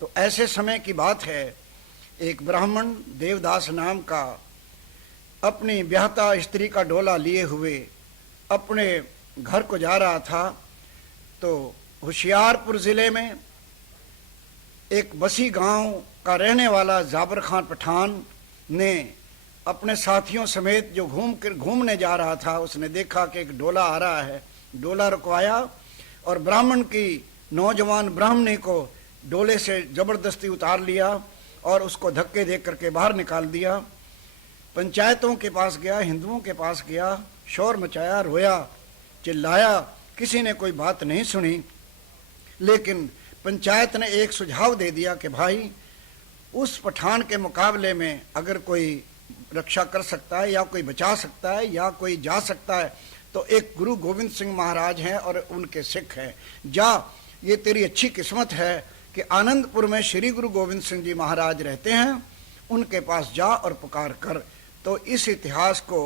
तो ऐसे समय की बात है, एक ब्राह्मण देवदास नाम का अपनी ब्याहता स्त्री का डोला लिए हुए अपने घर को जा रहा था। तो होशियारपुर ज़िले में एक बसी गांव का रहने वाला जाबर खान पठान ने अपने साथियों समेत जो घूमने जा रहा था, उसने देखा कि एक डोला आ रहा है। डोला रुकवाया और ब्राह्मण की नौजवान ब्राह्मणी को डोले से जबरदस्ती उतार लिया और उसको धक्के दे करके बाहर निकाल दिया। पंचायतों के पास गया, हिंदुओं के पास गया, शोर मचाया, रोया, चिल्लाया, किसी ने कोई बात नहीं सुनी। लेकिन पंचायत ने एक सुझाव दे दिया कि भाई उस पठान के मुकाबले में अगर कोई रक्षा कर सकता है या कोई बचा सकता है या कोई जा सकता है तो एक गुरु गोविंद सिंह महाराज हैं और उनके सिख हैं। जा, ये तेरी अच्छी किस्मत है कि आनंदपुर में श्री गुरु गोविंद सिंह जी महाराज रहते हैं, उनके पास जा और पुकार कर। तो इस इतिहास को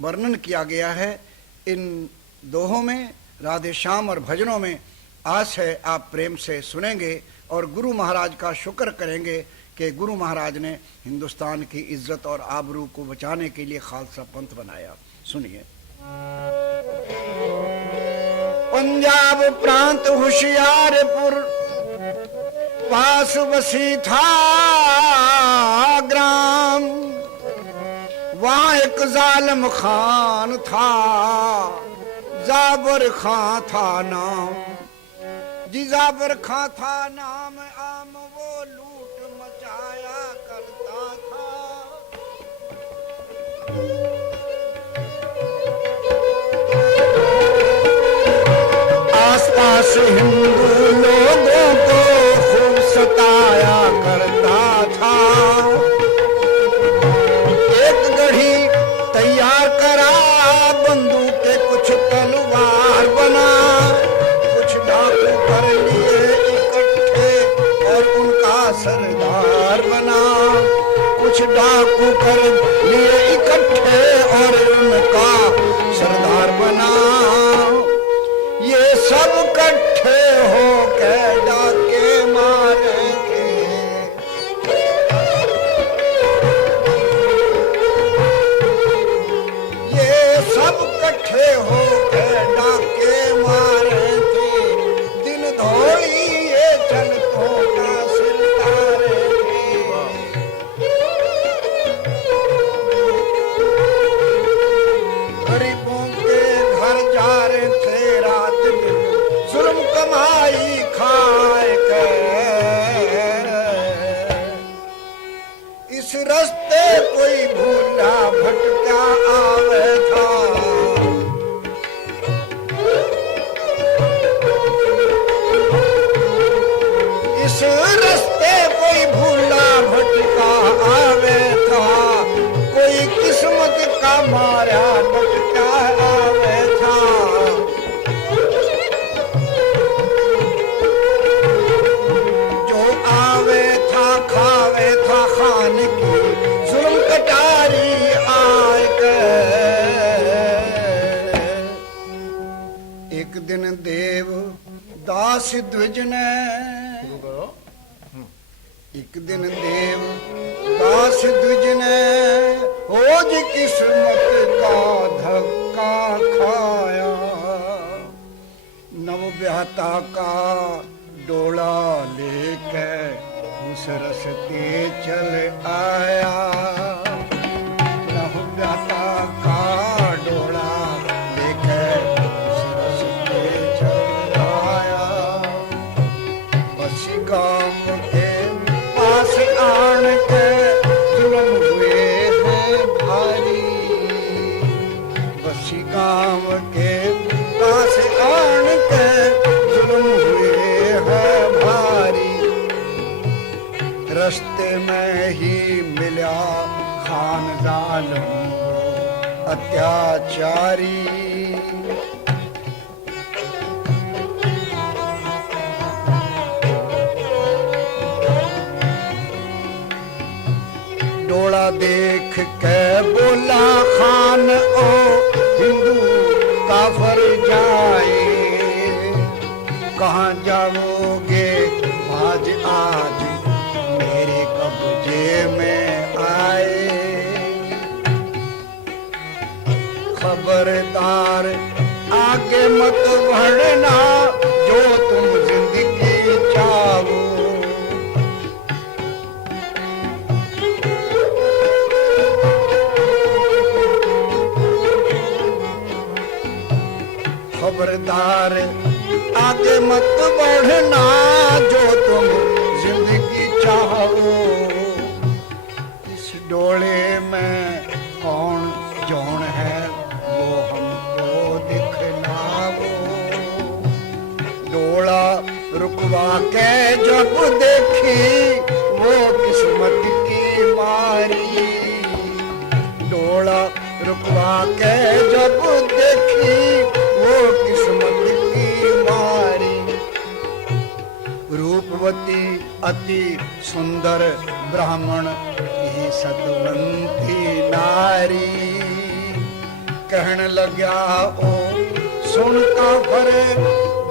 वर्णन किया गया है इन दोहों में, राधे श्याम और भजनों में। आस है आप प्रेम से सुनेंगे और गुरु महाराज का शुक्र करेंगे कि गुरु महाराज ने हिंदुस्तान की इज्जत और आबरू को बचाने के लिए खालसा पंथ बनाया। सुनिए। पंजाब प्रांत होशियारपुर पास बसी था ग्राम, वहां एक जालिम खान था, जाबर खां था नाम जी, जाबर खां था नाम। आम वो लूट मचाया करता था। आसपास हिंदू लोगों को खूब सताया करता था। एक गढ़ी तैयार करा, बंदूक के कुछ तलवार बना, कुछ डाकू कर लिए इकट्ठे और उनका सरदार बना, कुछ डाकू कर लिए इकट्ठे और उनका सरदार बना। ये सब इकट्ठे हो के डाके मारेंगे, ये सब इकट्ठे हो के डाके मारेंगे। दिन धोड़ी ये जनतों का सिर तारेंगे। गरीबों के घर जा रहे थे रात दिन, जुल्म कमाई खाए कर। इस रास्ते कोई भूला भटका आवे था। इस रास्ते कोई भूला भटका आवे था, कोई किस्मत का मारा भटका आवे था। जो आवे था खावे था खान की, जुल्म कटारी आए कर। एक दिन देव दास द्विज ने, एक दिन देव दास द्विज ने खोज किस्मत का धक्का खाया। नव ब्याहता का डोला लेके उस रस्ते चल आया। नव ब्याहता का डोला लेके उस रस्ते चल आया। बसी गांव के पास आन के जुल्म हुए हैं भारी। बसी गांव के पास आन के जुल्म हुए हैं भारी। रस्ते में ही मिला खान जालिम अत्याचारी। डोला देख के बोला खान, ओ हिंदू काफर जाए, कहाँ जाओगे आज आज मेरे कब्जे में आए। खबरदार आगे मत बढ़ना जो तुम जिंदगी चाहो। खबरदार आगे मत बढ़ना जो तुम जिंदगी चाहो। इस डोले में कौन जौन है वो हमको दिखलाओ। डोला रुकवा के जब देखी वो किस्मत की मारी। डोला रुकवा के जब देखी वो किस्मत की मारी। रूपवती अति सुंदर ब्राह्मण की सतवंती नारी। कहने लग्या ओ सुनता पर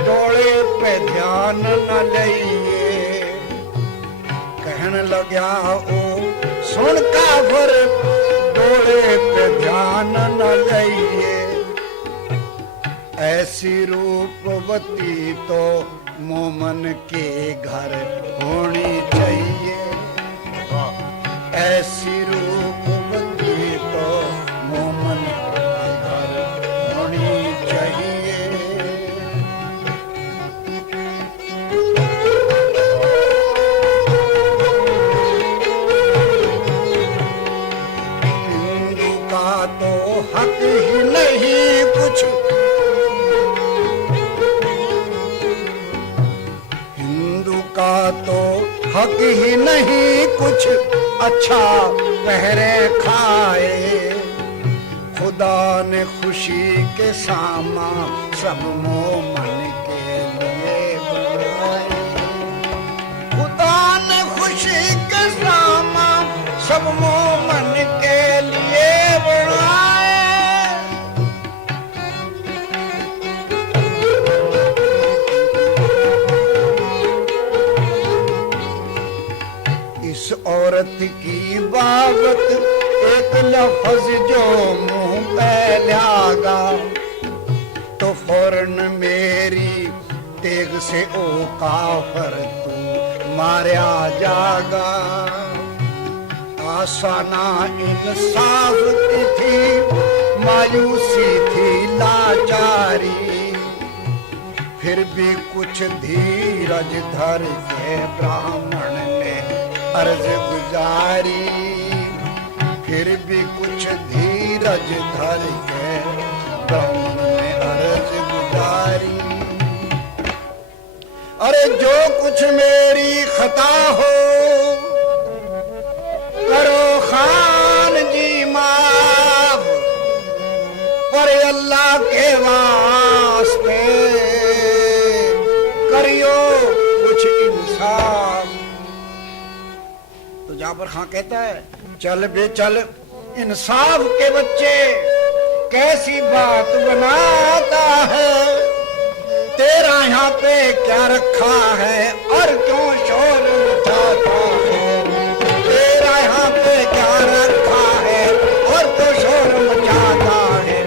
डोले पे ध्यान न लइए। कहने लग्या ओ सुनता पर डोले पे ध्यान न लइए। ऐसी रूपवती तो मोमन के घर होनी चाहिए। ऐसी रूपवती तो मोमन के घर होनी चाहिए। हिंदू का तो हक ही नहीं कुछ। का तो हक ही नहीं कुछ अच्छा पहरे खाए। खुदा ने खुशी के सामा सब मोमन के लिए बनाए। खुदा ने खुशी के सामा सब मोमन के लिए बनाए। इस औरत की बाबत एक लफ्ज जो मुंह पे लागा तो फौरन मेरी तेग से ओ काफर तू मारा जागा। आसाना इंसाफ की थी मायूसी थी लाचारी। फिर भी कुछ धीरज धर के ब्राह्मण ने अर्ज गुजारी। फिर भी कुछ धीरज धर के ब्राह्मण ने अर्ज गुजारी। अरे जो कुछ मेरी खता हो करो खान जी माफ। पर अल्लाह के वास्ते करियो कुछ इंसाफ। तो जाफर खां कहता है चल बे चल इंसाफ के बच्चे कैसी बात बनाता है। तेरा यहाँ पे क्या रखा है और क्यों शोर मचाता है। तेरा यहाँ पे क्या रखा है और तो शोर मचाता है।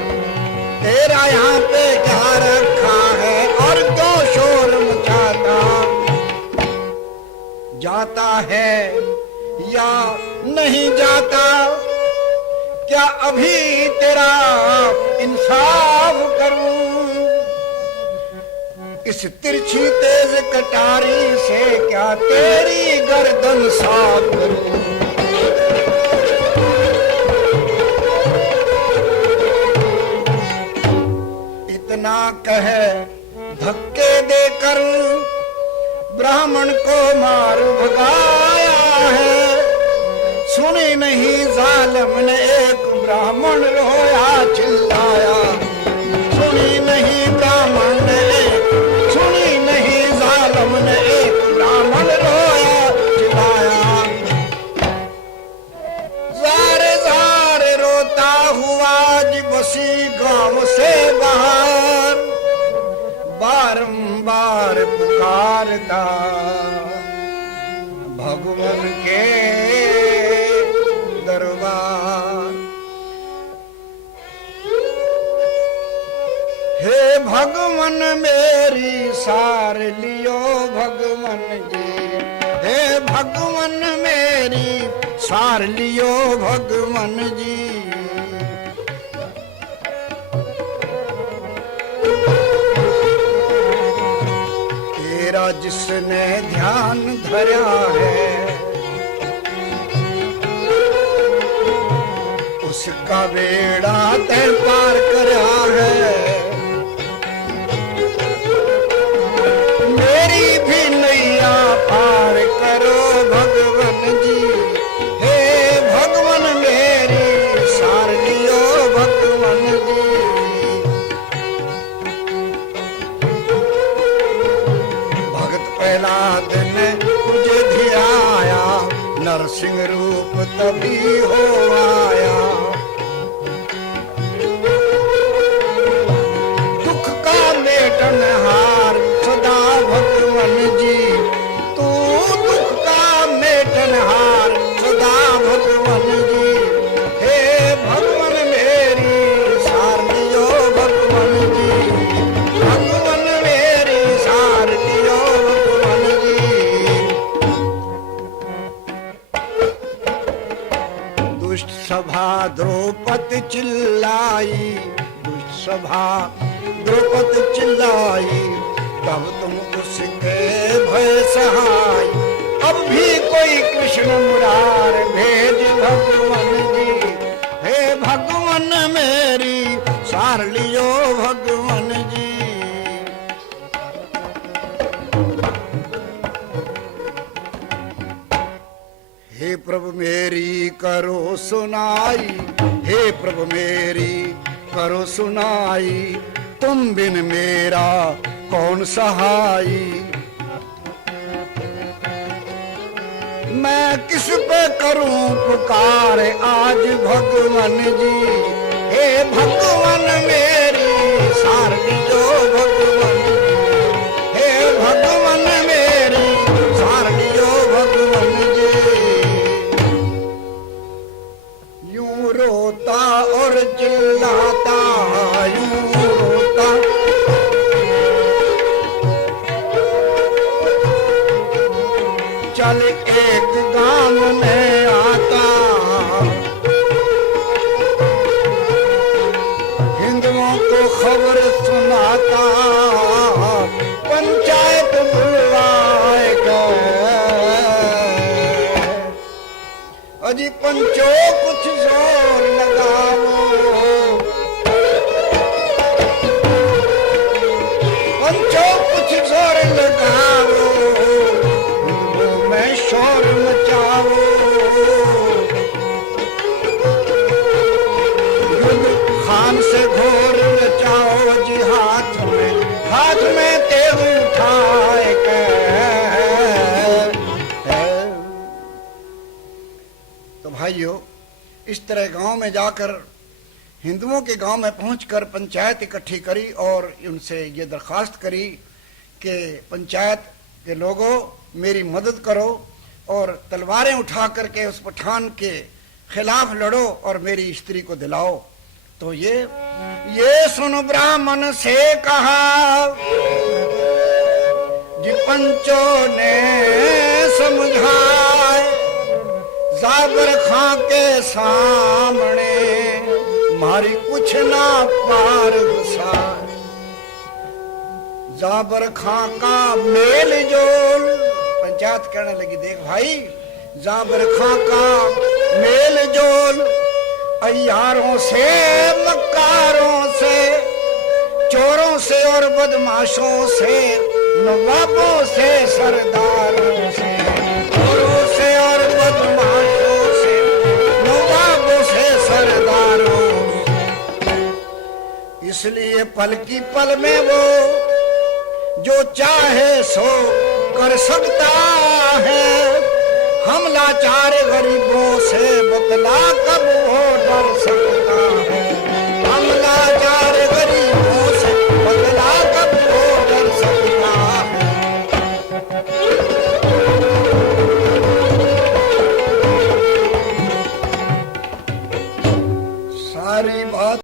तेरा यहाँ पे क्या रखा है और क्यों शोर मचाता। जाता है या नहीं जाता क्या अभी तेरा इंसाफ करूं। इस तिरछी तेज कटारी से क्या तेरी गर्दन साफ करूं। इतना कह धक्के देकर ब्राह्मण को मार भगाया है। सुनी नहीं जालिम ने एक ब्राह्मण रोया चिल्लाया। सुनी नहीं ब्राह्मण ने सुनी नहीं जालिम ने एक ब्राह्मण रोया चिल्लाया। ज़ारे ज़ारे रोता हुआ बसी गांव से बाहर बारंबार पुकारता। भगवान के दरबार। हे भगवान मेरी सार लियो भगवान जी, हे भगवान मेरी सार लियो भगवान जी। तेरा जिसने ध्यान धरा है उसका बेड़ा तैर पार करा है। मेरी भी नैया पार करो भगवान जी, हे भगवान मेरी सार लियो भगवान जी। पहला दिन तुझे धियाया, नरसिंह रूप तभी हो आया। दुख का मेटनहार सदा भगवान जी, तू दुख का मेटनहार सदा भगवान जी। हे भगवान मेरी सार लियो भगवान जी, भगवान मेरी सार लियो। दुष्ट सभा द्रौपदी चिल्लाई, दुष्ट सभा द्रौपदी चिल्लाई, तब तुम उसके भय सहाय। अब भी कोई कृष्ण मुरार भेज भगवान जी, हे भगवान मेरी सार लियो भगवान जी। हे प्रभु मेरी करो सुनाई, हे प्रभु मेरी करो सुनाई, तुम बिन मेरा कौन सहाई। मैं किस पे करूं पुकार आज भगवान जी, हे भगवान मेरी सार लियो भगवान जी, हे भगवान मेरी सार लियो भगवान जी। यूं रोता और चिल्लाता, यूं रोता चल एक गांव में आता, हिंदुओं को खबर सुनाता, पंचायत बुलवाए गए। अजी पंचो कुछ जोर लगाओ, पंचो कुछ जोर लगाओ, मैं शोर मचाओ। युद्ध खान से घोर रचाओ जी, हाथ में तेग उठाए के। तो भाइयों, इस तरह गांव में जाकर हिंदुओं के गांव में पहुंचकर पंचायत इकट्ठी करी और उनसे ये दरखास्त करी कि पंचायत के लोगों मेरी मदद करो और तलवारें उठा करके उस पठान के खिलाफ लड़ो और मेरी स्त्री को दिलाओ। तो ये सुनो ब्राह्मण से कहा जी पंचों ने समझाए, जाबर खां के सामने मारी कुछ ना पार घुसाए। जाबर खां का मेल जोल, पंचायत कहने लगी देख भाई, जाबर खां का मेल जोल अय्यारों से, मक्कारों से, चोरों से और बदमाशों से, नवाबों से, सरदारों से, चोरों से और बदमाशों से, नवाबों से, सरदारों। इसलिए पल की पल में वो जो चाहे सो कर सकता है, हम लाचार गरीबों से बदला कब वो डर सकता है, हम लाचार गरीबों से बदला कब वो डर सकता है। सारी बात